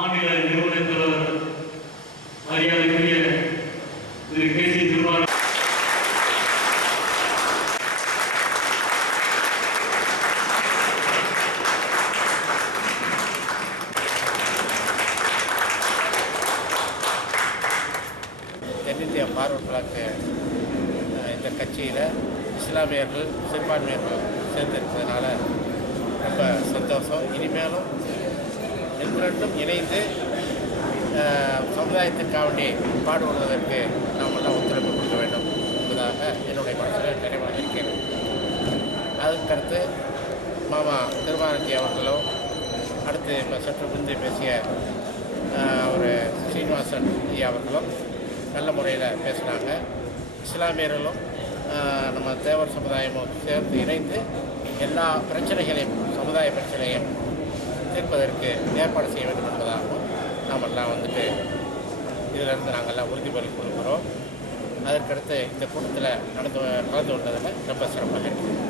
மாநில நிறுவன தலைவர் மரியாதைக்குரிய திரு கே சி திருமாவளவன் தென்னிந்திய பார்வர்ட் பிளாக்கு இந்த கட்சியில் இஸ்லாமியர்கள் சிறுபான்மையர்கள் சேர்ந்திருக்கிறதுனால ரொம்ப சந்தோஷம். இனிமேலும் ரெண்டும் இணைந்து சமுதாயத்திற்காக வேண்டி பாடுபடுவதற்கு நாம் எல்லாம் ஒத்துழைப்பு கொடுக்க வேண்டும் என்பதாக என்னுடைய மனசில் நிறைவாக இருக்கிறது அதுக்கடுத்து மாமா திருமாரஞ்சி அவர்களும் அடுத்து சற்று முந்தி பேசிய ஒரு அவர் ஸ்ரீனிவாசன் ஐயா அவர்களும் நல்ல முறையில் பேசினாங்க. இஸ்லாமியர்களும் நம்ம தேவர் சமுதாயமும் சேர்ந்து இணைந்து எல்லா பிரச்சனைகளையும் சமுதாய பிரச்சனையும் தீர்ப்பதற்கு ஏற்பாடு செய்ய வேண்டும் என்பதாகவும் நாமெல்லாம் வந்துட்டு இதிலிருந்து நாங்கள்லாம் உறுதிமொழி கொடுக்குறோம் அதற்கடுத்து இந்த கூட்டத்தில் நடந்து கலந்து கொண்டதில் ரொம்ப சிறப்பாக இருக்குது.